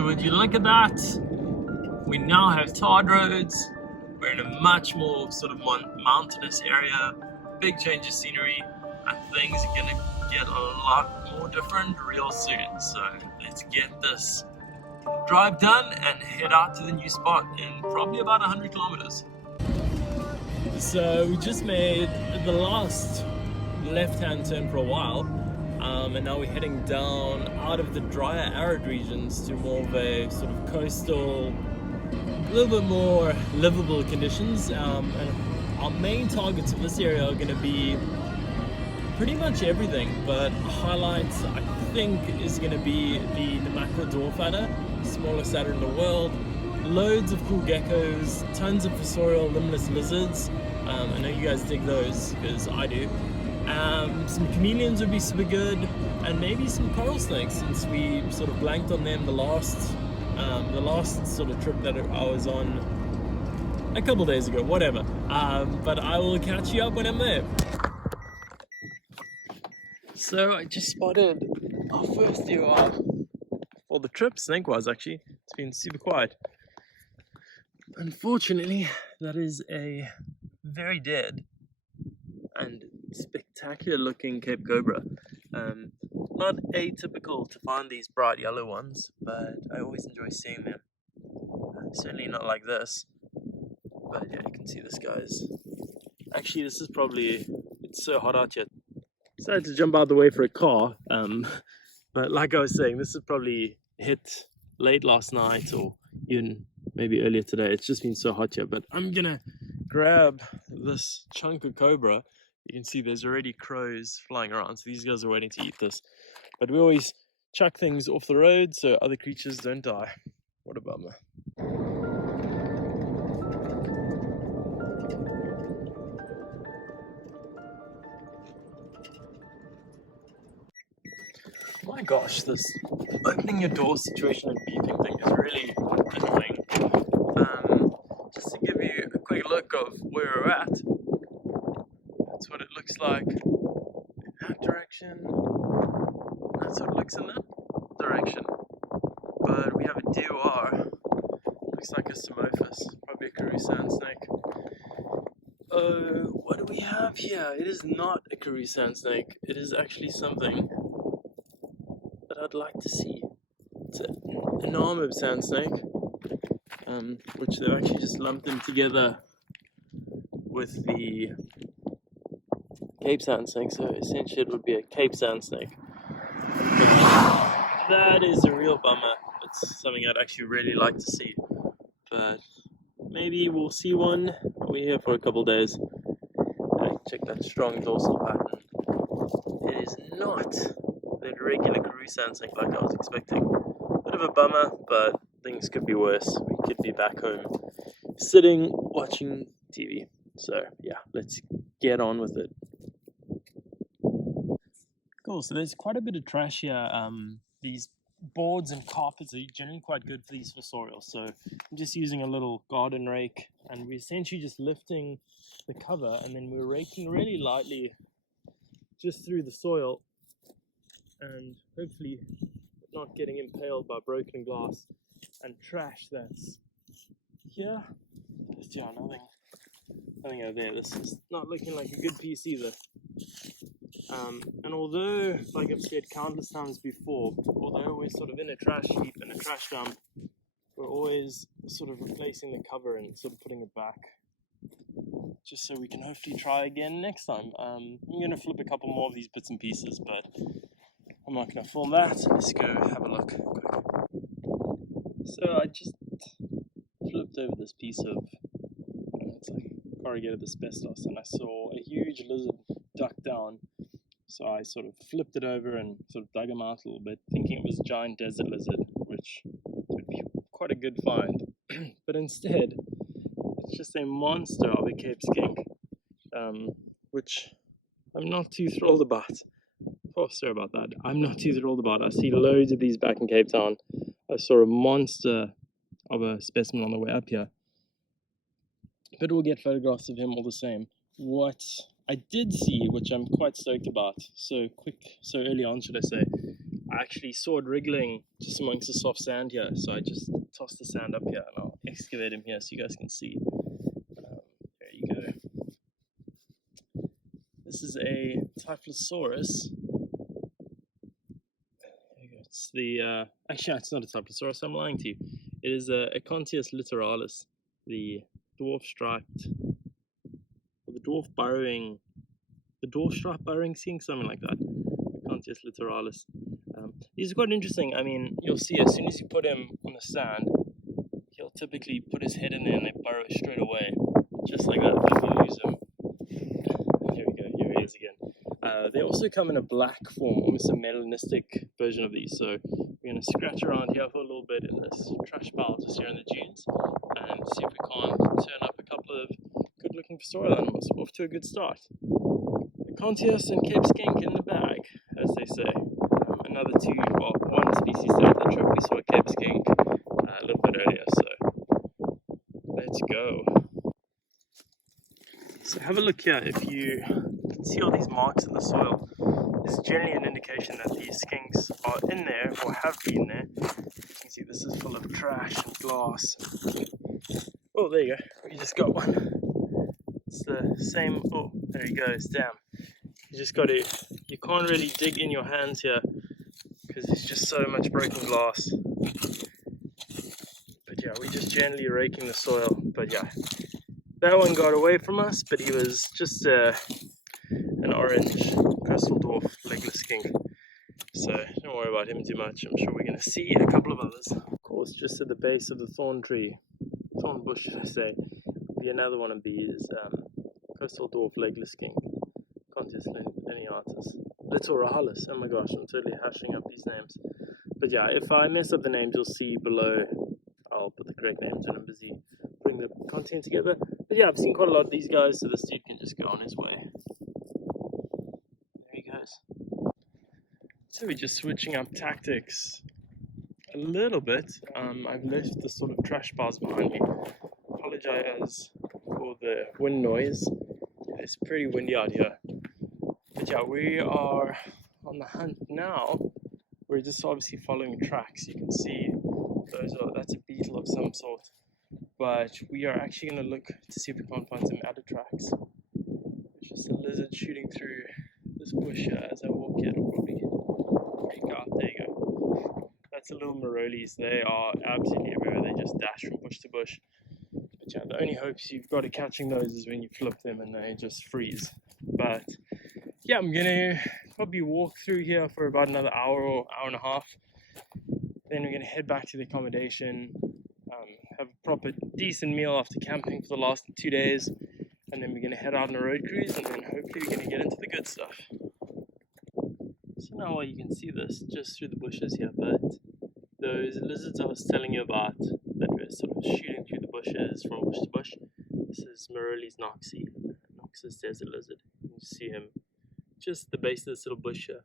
Would you look at that? We now have tarred roads. We're in a much more sort of mountainous area, big change of scenery, and things are gonna get a lot more different real soon. So let's get this drive done and head out to the new spot in probably about 100 kilometers. So we just made the last left-hand turn for a while. And now we're heading down out of the drier arid regions to more of a sort of coastal, a little bit more livable conditions. And our main targets of this area are going to be pretty much everything, but highlights I think is going to be the Namaqualand dwarf adder, smallest adder in the world, loads of cool geckos, tons of Fossorial limbless lizards. I know you guys dig those because I do. Some chameleons would be super good, and maybe some coral snakes, since we sort of blanked on them the last sort of trip that I was on a couple days ago, whatever. But I will catch you up when I'm there. So I just spotted our first DOR for the trip, snake-wise actually. It's been super quiet. Unfortunately, that is a very dead and spectacular looking Cape Cobra. Not atypical to find these bright yellow ones, but I always enjoy seeing them. Certainly not like this, but yeah, you can see this, guys. Actually, this is probably, it's so hot out here. Decided to jump out of the way for a car, but like I was saying, this is probably hit late last night or even maybe earlier today. It's just been so hot here, but I'm gonna grab this chunk of cobra. You can see there's already crows flying around, so these guys are waiting to eat this. But we always chuck things off the road so other creatures don't die. What a bummer. My gosh, this opening your door situation and beeping thing is really annoying. Just to give you a quick look of where we're at. That's what it looks like in that direction. That's what it looks in that direction. But we have a DOR. Looks like a Samophis, probably a Karoo sand snake. What do we have here? It is not a Karoo sand snake. It is actually something that I'd like to see. It's an armored sand snake, which they've actually just lumped them together with the Cape sand snake, so essentially it would be a Cape sand snake. That is a real bummer. It's something I'd actually really like to see, but maybe we'll see one. We're here for a couple days. Check that strong dorsal pattern. It is not that regular Karoo sand snake like I was expecting. Bit of a bummer, but things could be worse. We could be back home sitting watching TV. So yeah, let's get on with it. Cool, so there's quite a bit of trash here. These boards and carpets are generally quite good for these Fossorials. So I'm just using a little garden rake, and we're essentially just lifting the cover, and then we're raking really lightly just through the soil, and hopefully not getting impaled by broken glass and trash that's here. Just, yeah, nothing over there. This is not looking like a good piece either. And although, like I've said countless times before, although we're sort of in a trash heap and a trash dump, we're always sort of replacing the cover and sort of putting it back, just so we can hopefully try again next time. I'm going to flip a couple more of these bits and pieces, but I'm not going to film that. Let's go have a look quick. So I just flipped over this piece of, it's like corrugated asbestos, and I saw a huge lizard duck down. So I sort of flipped it over and sort of dug him out a little bit, thinking it was a giant desert lizard, which would be quite a good find. But instead, it's just a monster of a Cape skink, which I'm not too thrilled about. Oh, sorry about that. I'm not too thrilled about. I see loads of these back in Cape Town. I saw a monster of a specimen on the way up here. But we'll get photographs of him all the same. What I did see, which I'm quite stoked about, so early on should I say, I actually saw it wriggling just amongst the soft sand here, so I just tossed the sand up here and I'll excavate him here so you guys can see. There you go. This is a Typhlosaurus. There you go. It's the actually it's not a Typhlosaurus, I'm lying to you. It is a Acontius littoralis, the dwarf striped, or the dwarf striped burrowing skink, something like that. Acontius littoralis. These are quite interesting. I mean, you'll see as soon as you put him on the sand, he'll typically put his head in there and they burrow straight away, just like that. If you lose him, here we go. Here he is again. They also come in a black form, almost a melanistic version of these. So we're gonna scratch around here for a little bit in this trash pile just here in the dunes, and see if we can't turn up a couple of good-looking fossorial animals. We're off to a good start. Acontius and Cape Skink in the bag, as they say. Another two, well, one species there at the trip. We saw a Cape Skink a little bit earlier, so let's go. So have a look here. If you can see all these marks in the soil, this is generally an indication that these skinks are in there or have been there. You can see this is full of trash and glass. Oh, there you go. We just got one. It's the same. Oh, there he goes. Damn. You just got to. You can't really dig in your hands here because there's just so much broken glass. But yeah, we're just gently raking the soil. But yeah, that one got away from us, but he was just an orange coastal dwarf legless skink. So don't worry about him too much. I'm sure we're going to see a couple of others. Of course, just at the base of the thorn bush, I say, be another one of these coastal dwarf legless skink. Acontius lineatus. Littoralis. Oh my gosh, I'm totally hashing up these names. But yeah, if I mess up the names, you'll see below. I'll put the correct names when I'm busy putting the content together. But yeah, I've seen quite a lot of these guys, so this dude can just go on his way. There he goes. So we're just switching up tactics a little bit. I've left the sort of trash piles behind me. Apologize for the wind noise. It's pretty windy out here. But yeah, we are on the hunt now. We're just obviously following tracks. You can see that's a beetle of some sort. But we are actually going to look to see if we can't find some adder tracks. There's just a lizard shooting through this bush here as I walk here. It'll probably freak out. There you go. That's a little Morolies. They are absolutely everywhere. They just dash from bush to bush. But yeah, the only hopes you've got of catching those is when you flip them and they just freeze. But yeah, I'm gonna probably walk through here for about another hour or hour and a half. Then we're gonna head back to the accommodation, have a proper decent meal after camping for the last 2 days, and then we're gonna head out on a road cruise, and then hopefully we're gonna get into the good stuff. So now you can see this just through the bushes here, but those lizards I was telling you about that were sort of shooting through the bushes from bush to bush, this is Morolies noxie, Noxus desert lizard. You can see him just at the base of this little bush here.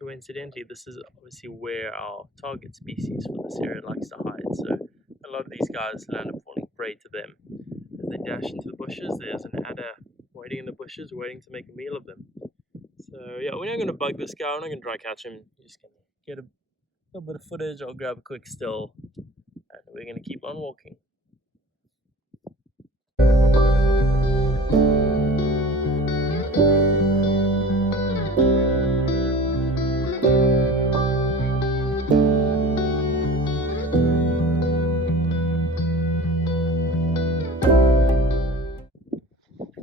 Coincidentally, this is obviously where our target species for this area likes to hide, so a lot of these guys land up falling prey to them. As they dash into the bushes, there's an adder waiting in the bushes, waiting to make a meal of them. So yeah, we're not going to bug this guy, we're not going to try catch him, we're just going to get a little bit of footage, I'll grab a quick still, and we're going to keep on walking.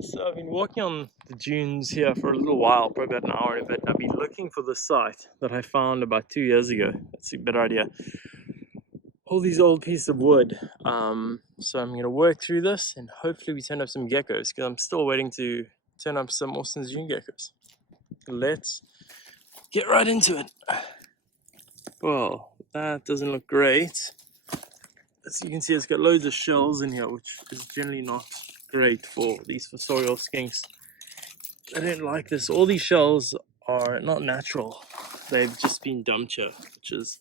So I've been walking on the dunes here for a little while, probably about an hour and a bit, and I've been looking for this site that I found about 2 years ago. That's a better idea. All these old pieces of wood. So I'm going to work through this and hopefully we turn up some geckos, because I'm still waiting to turn up some Austin's Dune geckos. Let's get right into it. Well, that doesn't look great. As you can see, it's got loads of shells in here, which is generally not great for these fossorial skinks. I don't like this. All these shells are not natural. They've just been dumped here, which is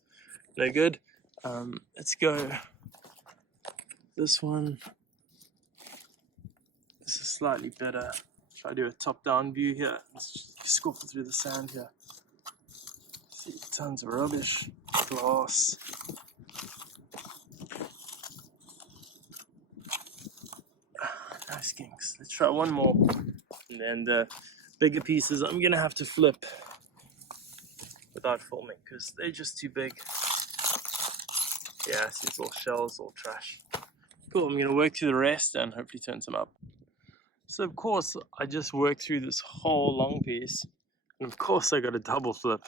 no good. Let's go. This one. This is slightly better. Try to do a top-down view here. Let's just scuffle through the sand here. See, tons of rubbish, glass. No skinks. Let's try one more. And then the bigger pieces I'm gonna have to flip without filming because they're just too big. Yeah, see, it's all shells, all trash. Cool, I'm gonna work through the rest and hopefully turn some up. So of course, I just worked through this whole long piece. And of course I got a double flip.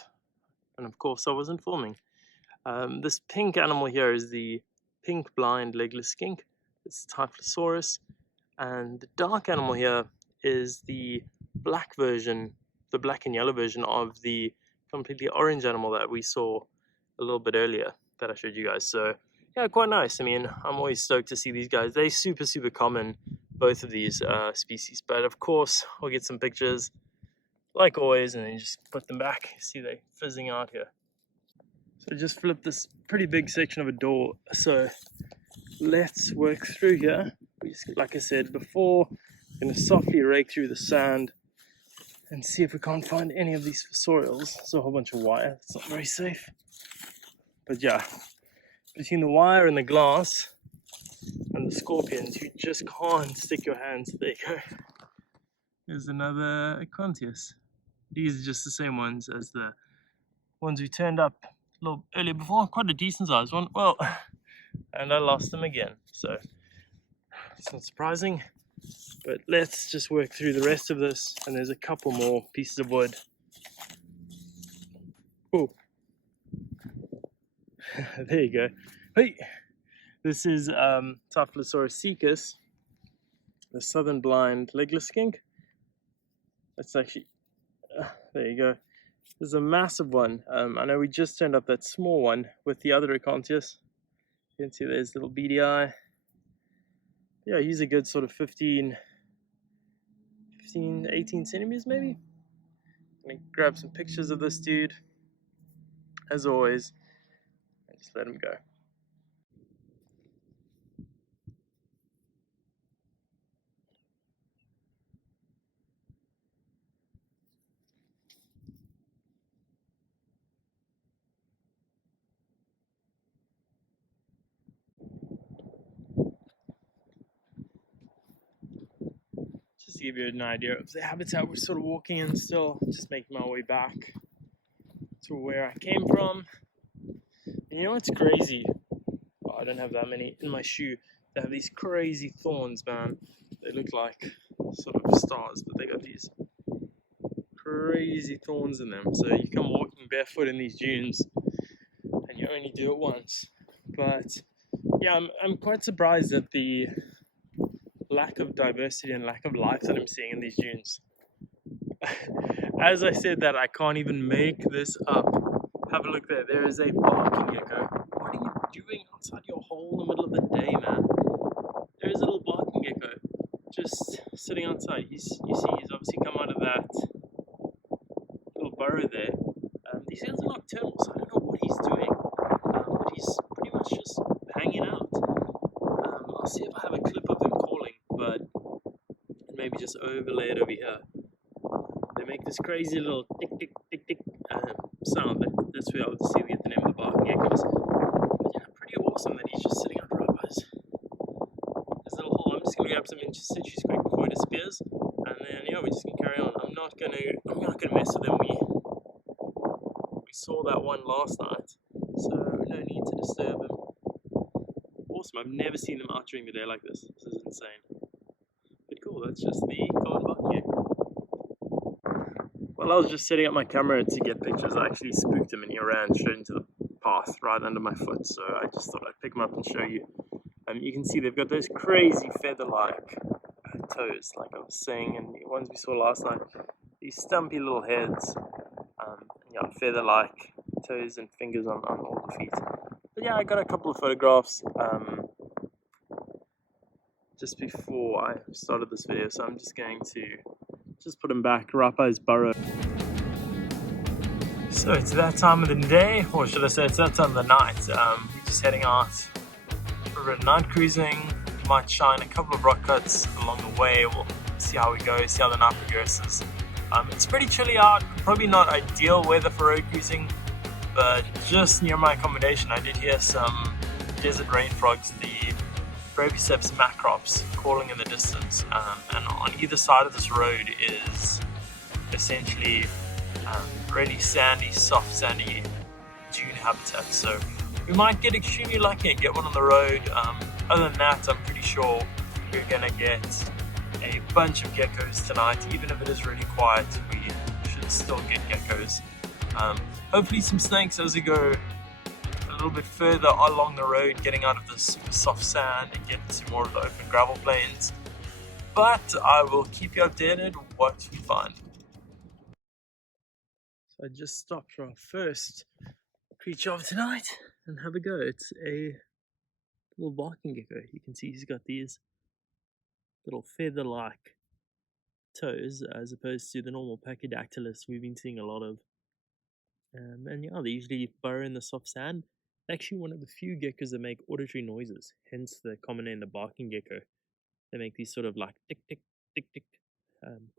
And of course I wasn't filming. This pink animal here is the pink blind legless skink. It's Typhlosaurus. And the dark animal here is the black version, the black and yellow version of the completely orange animal that we saw a little bit earlier that I showed you guys. So yeah, quite nice. I mean, I'm always stoked to see these guys. They're super, super common, both of these species. But of course, we'll get some pictures like always and then just put them back. See, they're fizzing out here. So I just flipped this pretty big section of a door. So let's work through here. We just, like I said before, I'm going to softly rake through the sand and see if we can't find any of these fossorials. It's a whole bunch of wire. It's not very safe. But yeah, between the wire and the glass and the scorpions, you just can't stick your hands. There you go. There's another Acontius. These are just the same ones as the ones we turned up a little earlier before. Quite a decent sized one. Well, and I lost them again. So it's not surprising. But let's just work through the rest of this. And there's a couple more pieces of wood. Oh. There you go. Hey, this is Typhlosaurus caecus, the southern blind legless skink. That's actually, there you go. There's a massive one. I know we just turned up that small one with the other Acontius. You can see there's little beady eye. Yeah, he's a good sort of 18 centimeters maybe. I'm gonna grab some pictures of this dude, as always. Just let him go. Just to give you an idea of the habitat we're sort of walking in still, just making my way back to where I came from. And you know what's crazy? Oh, I don't have that many in my shoe. They have these crazy thorns, man. They look like sort of stars, but they got these crazy thorns in them. So you come walking barefoot in these dunes and you only do it once. But yeah, I'm quite surprised at the lack of diversity and lack of life that I'm seeing in these dunes. As I said that, I can't even make this up. Have a look there. There is a barking gecko. What are you doing outside your hole in the middle of the day, man? There is a little barking gecko just sitting outside. You see, he's obviously come out of that little burrow there. These guys are nocturnal, so I don't know what he's doing. But he's pretty much just hanging out. I'll see if I have a clip of him calling, but maybe just overlay it over here. They make this crazy little tick tick tick tick sound. That's where obviously we get the name of the barking geckos. But yeah, pretty awesome that he's just sitting under our eyes. This little hole. I'm just gonna grab some in-situ quick before he disappears, and then yeah, we're just gonna carry on. I'm not gonna mess with him. We saw that one last night, so no need to disturb him. Awesome. I've never seen them out during the day like this. This is insane. But cool. That's just the common barking gecko. Well, I was just setting up my camera to get pictures. I actually spooked him and he ran straight into the path right under my foot. So I just thought I'd pick him up and show you. You can see they've got those crazy feather-like toes, like I was saying, and the ones we saw last night. These stumpy little heads, yeah, feather-like toes and fingers on all the feet. But yeah, I got a couple of photographs just before I started this video, so I'm just going to put him back right by his burrow. So it's that time of the day, or should I say it's that time of the night. We're just heading out for a bit of night cruising. Might shine a couple of rock cuts along the way. We'll see how we go, see how the night progresses. It's pretty chilly out, probably not ideal weather for road cruising, but just near my accommodation I did hear some desert rain frogs, the Braviceps macrops, calling in the distance, and on either side of this road is essentially really sandy, soft sandy dune habitat, so we might get extremely lucky and get one on the road. Other than that, I'm pretty sure we're gonna get a bunch of geckos tonight. Even if it is really quiet, we should still get geckos. Hopefully some snakes as we go a little bit further along the road, getting out of the super soft sand and getting to more of the open gravel plains. But I will keep you updated what we find. So I just stopped for our first creature of tonight and have a go. It's a little barking gecko. You can see he's got these little feather-like toes as opposed to the normal pachydaktylus we've been seeing a lot of. And yeah, they usually burrow in the soft sand. Actually, one of the few geckos that make auditory noises, hence the common name, the barking gecko. They make these sort of like tick tick tick tick,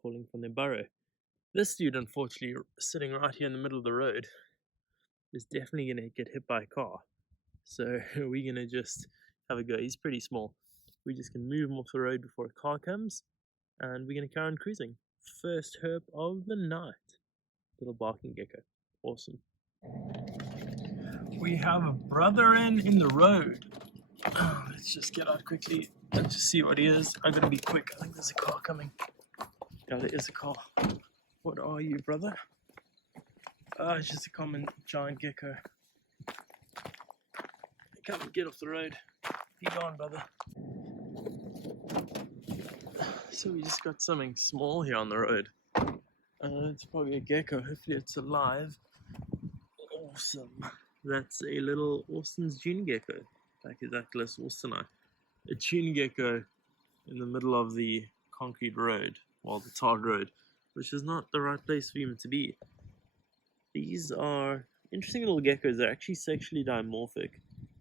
calling from their burrow. This dude, unfortunately, sitting right here in the middle of the road, is definitely gonna get hit by a car. So we're gonna just have a go. He's pretty small. We just can move him off the road before a car comes, and we're gonna carry on cruising. First herp of the night, little barking gecko. Awesome. We have a brother in the road. Let's just get out quickly and just see what he is. I'm gonna be quick. I think there's a car coming. Yeah, there is a car. What are you, brother? It's just a common giant gecko. Come and get off the road. Be gone, brother. So we just got something small here on the road. It's probably a gecko. Hopefully it's alive. Awesome. That's a little Austin's Dune gecko. Pachydaktylus austini. A Dune gecko in the middle of the concrete road, well, the tarred road, which is not the right place for him to be. These are interesting little geckos. They're actually sexually dimorphic.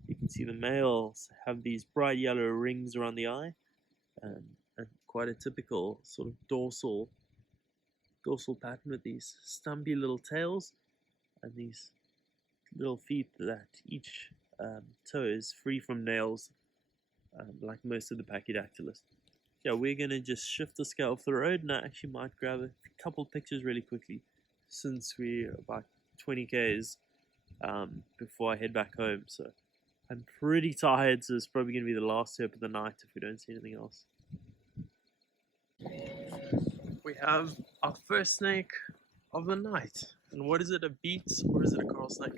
You can see the males have these bright yellow rings around the eye, and quite a typical sort of dorsal pattern with these stumpy little tails and these little feet that each toe is free from nails, like most of the pachydaktylus. Yeah, we're gonna just shift the scale off the road, and I actually might grab a couple pictures really quickly since we're about 20 k's before I head back home. So I'm pretty tired, so it's probably gonna be the last herp of the night if we don't see anything else. We have our first snake of the night. And what is it, a beets or is it a coral snake?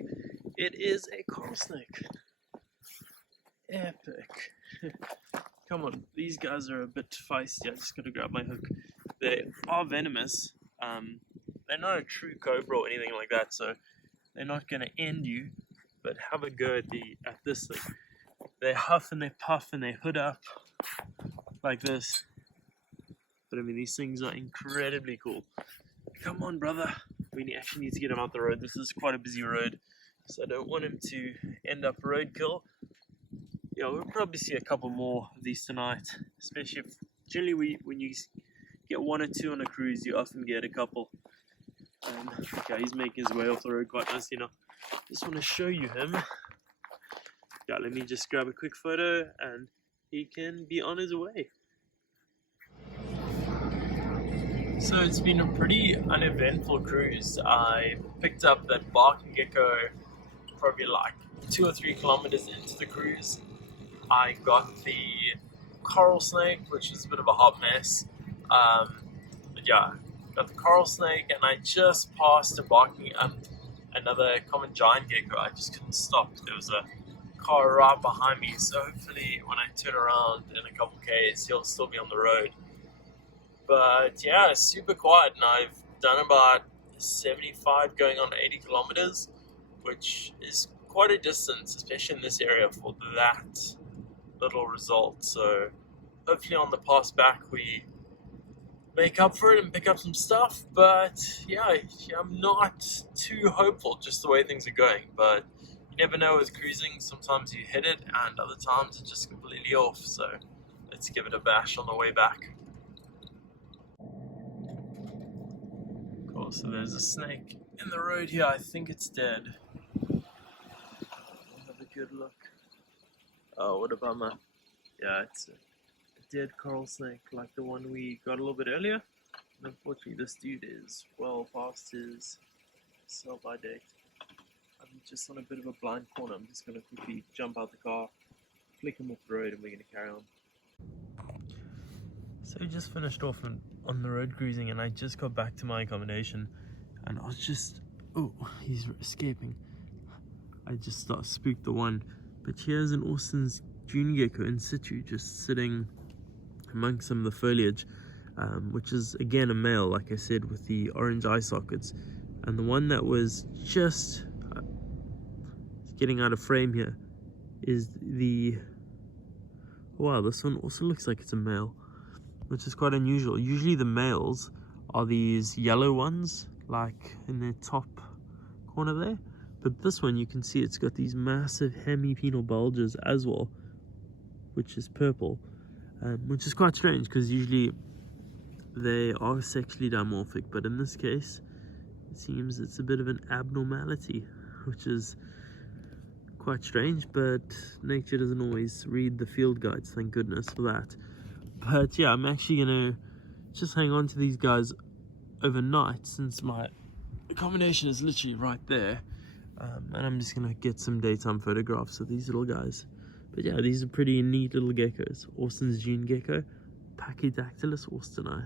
It is a coral snake. Epic. Come on, these guys are a bit feisty. I just gotta grab my hook. They are venomous. They're not a true cobra or anything like that, so they're not gonna end you. But have a go at this thing. They huff and they puff and they hood up like this. But I mean, these things are incredibly cool. Come on, brother. We actually need to get him out the road. This is quite a busy road, so I don't want him to end up roadkill. Yeah, we'll probably see a couple more of these tonight, especially if generally when you get one or two on a cruise, you often get a couple. Yeah, he's making his way off the road quite nicely now. Just want to show you him. Yeah, let me just grab a quick photo and he can be on his way. So it's been a pretty uneventful cruise. I picked up that barking gecko probably like 2 or 3 kilometers into the cruise. I got the coral snake, which is a bit of a hot mess. But yeah, got the coral snake, and I just passed another common giant gecko. I just couldn't stop. There was a car right behind me, so hopefully when I turn around in a couple k's, he'll still be on the road. But yeah, it's super quiet, and I've done about 75 going on 80 kilometers, which is quite a distance, especially in this area, for that little result. So hopefully on the pass back we make up for it and pick up some stuff. But yeah, I'm not too hopeful just the way things are going. But you never know with cruising. Sometimes you hit it and other times it's just completely off. So let's give it a bash on the way back. Cool, so there's a snake in the road here. I think it's dead. good look. Oh, what a bummer. Yeah, it's a dead coral snake like the one we got a little bit earlier. And unfortunately, this dude is well past his sell-by date. I'm just on a bit of a blind corner. I'm just going to quickly jump out the car, flick him off the road, and we're going to carry on. So we just finished off on the road cruising, and I just got back to my accommodation, and I was just, oh, he's escaping. I just spooked the one, but here's an Austin's Dune gecko in situ, just sitting amongst some of the foliage, which is again a male, like I said, with the orange eye sockets. And the one that was just getting out of frame here is the, wow, this one also looks like it's a male, which is quite unusual. Usually the males are these yellow ones, like in their top corner there, but this one, you can see it's got these massive hemipenal bulges as well, which is purple, which is quite strange because usually they are sexually dimorphic, but in this case it seems it's a bit of an abnormality, which is quite strange, but nature doesn't always read the field guides, thank goodness for that. But yeah, I'm actually gonna just hang on to these guys overnight since my accommodation is literally right there, and I'm just gonna get some daytime photographs of these little guys. But yeah, these are pretty neat little geckos. Austin's Dune gecko, Pachydaktylus austini.